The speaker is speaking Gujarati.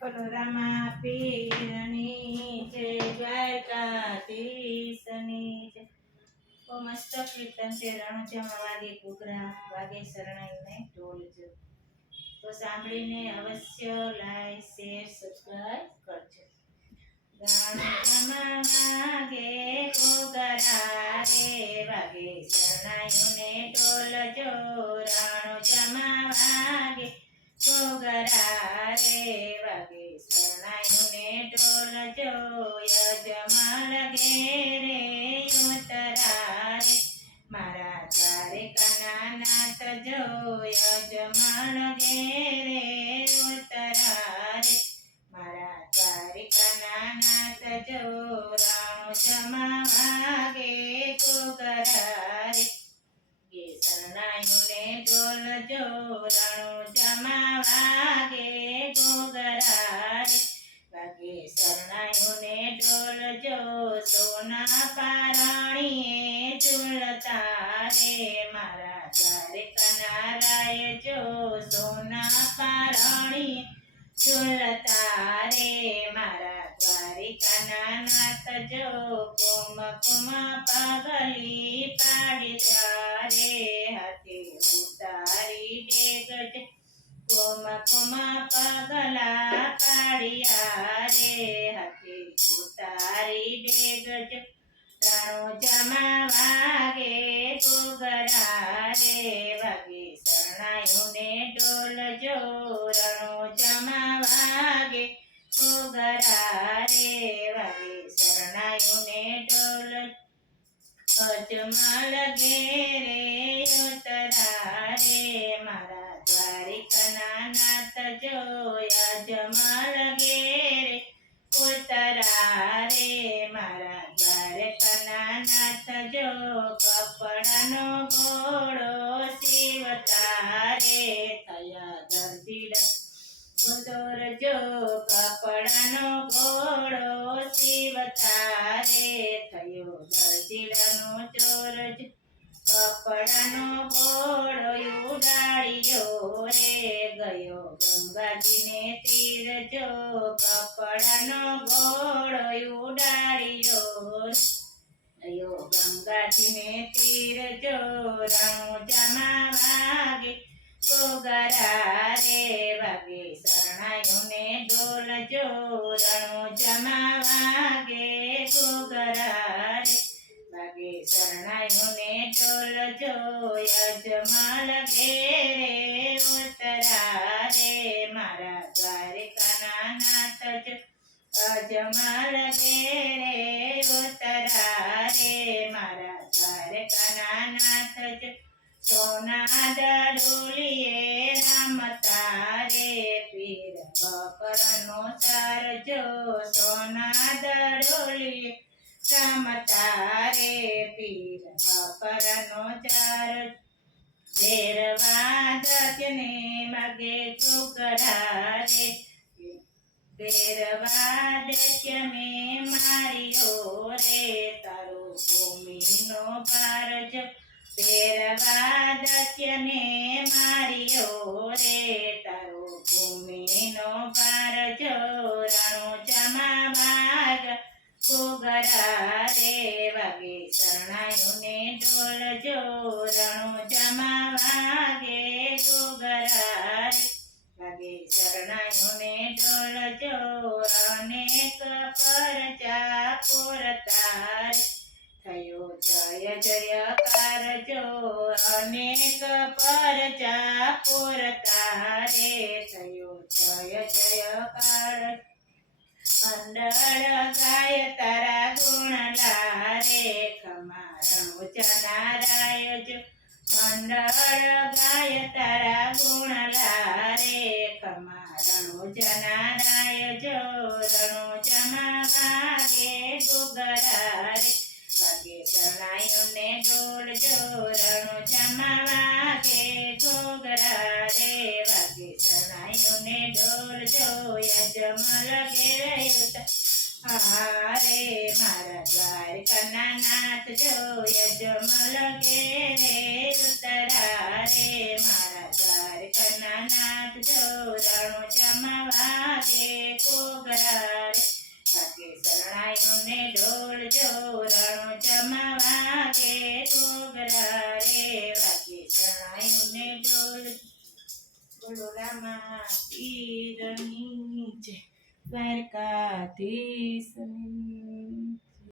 બોલો રામા પીરની જય, દ્વારકાધીશની જય. બહુ મસ્ત કીર્તન છે. રણુજામાં વાગે ઘૂઘરા, વાગે શરણાઈઓને ઢોલ જો. તો સાંભળીને અવશ્ય લાઈક, શેર, સબસ્ક્રાઇબ કરજો. રણુજામાં વાગે ઘૂઘરા રે, વાગે શરણાઈઓને ઢોલ જો. રણુજામાં વાગે ઘૂઘરા રે, વાગે શરણાઈઓને ઢોલ જો. યજમાન ઘેરે ઉતરા રે, મારા દ્વારકાના નાથ જો. યજમાન ઘેરે ઉતરા રે, મારા દ્વારકાના નાથ જો. રણુજામાં વાગે ઘૂઘરા રે, વાગે શરણાઈઓને ઢોલ જો. રણુજામાં વાગે ઘૂઘરા રે, વાગે શરણાઈઓને ઢોલ જો. સોના પારણીએ ઝૂલતા રે, મારા દ્વારકાના રાય જો. સોના પારણીએ ઝૂલતા રે, મારા દ્વારકાના નાથ જો. કુમકુમ પગલી પાડ્યા રે, હાથે ઉતારી ડેગ છે. કુમકુમ પગલા પાડ્યા રે, હાથે ઉતારી ડેગ છે. રણુજામાં વાગે ઘૂઘરા રે, વાગે શરણાઈઓને ઢોલ જો. રણુજામાં વાગે ઘૂઘરા રે, વાગે શરણાઈઓને ઢોલ. અજમલ ઘેરે ઉતરા રે, મારા દ્વારકાના નાથ જો. અજમલ ઘેરે ઉતરા રે, મારા દ્વારકાના નાથ જો. કપડાનો ઘોડો સીવતા રે, થયા દરજીડા ઉતર જો. કપડાનો ઘોડો સીવતા રે, થયો દરજીડાનો ચોર જો. કપડાનો ઘોડો ઉડાડ્યો રે, ગયો ગંગાજીને તીર જો. કપડાનો ઘોડો ઉડાડ્યો, ગયો ગંગાજીને તીર જો. રણુજામાં વાગે ઘૂઘરા રે, વાગે શરણાઈઓને ઢોલ જો. રણુજામાં વાગે ઘૂઘરા રે, વાગે શરણાઈઓને ઢોલ જો. યજમાન ઘેરે ઉતરા રે, મારા દ્વારકાના નાથ જો. અજમાલ ઘેરે ઉતરા રે, મારા દ્વારકાના નાથ જો. સોના દડુલીએ રમતા રે, પીર બકરનો ચાર જો. સોના દડુલીએ રમતા રે, પીર બકરનો ચાર. ભેરવા દત્યને માગે ઘૂઘરા રે, ભેરવા દત્યને માર્યો રે, તારો ભૂમિનો ભાર જો. ભેરવા દત્યને માર્યો રે, તારો ભૂમિનો ભાર જો. રણુજામાં વાગે ઘૂઘરા રે, વાગે શરણાઈઓને ઢોલ જો. રણુજામાં વાગે ઘૂઘરા રે, વાગે શરણાઈઓને ઢોલ જો. અનેક પરચા પૂરતા રે, થયો જય જયકાર જો. અનેક પરચા પૂરતા રે, થયો જય જયકાર. મંડળ ગાય તારા ગુણલા રે, ખમા રણુજાના રાય જો. મંડળ ગાય તારા ગુણલા રે, ખમા રણુજાના રાય જો. રણુજામાં વાગે ઘૂઘરા રે, વાગે શરણાઈઓને ઢોલ જો. રણુજામાં વાગે ઘૂઘરા રે, વાગે શરણાઈઓને ઢોલ જો. યજમલ ઘેરે ઉતરા હારે મારા દ્વારકાના નાથ જો યજમલ ઘેરે ઉતરા રે મારા દ્વારકાના નાથ જો રણો જમાવા ગે કોગરા રે ભાગે શરણાયું ને ઢોળ જો રણો જમાવા ગે કોગરા રે ભાગે શરણાયું ને ઢોળ બોલો રામા પીરની જય દ્વારકાધીશની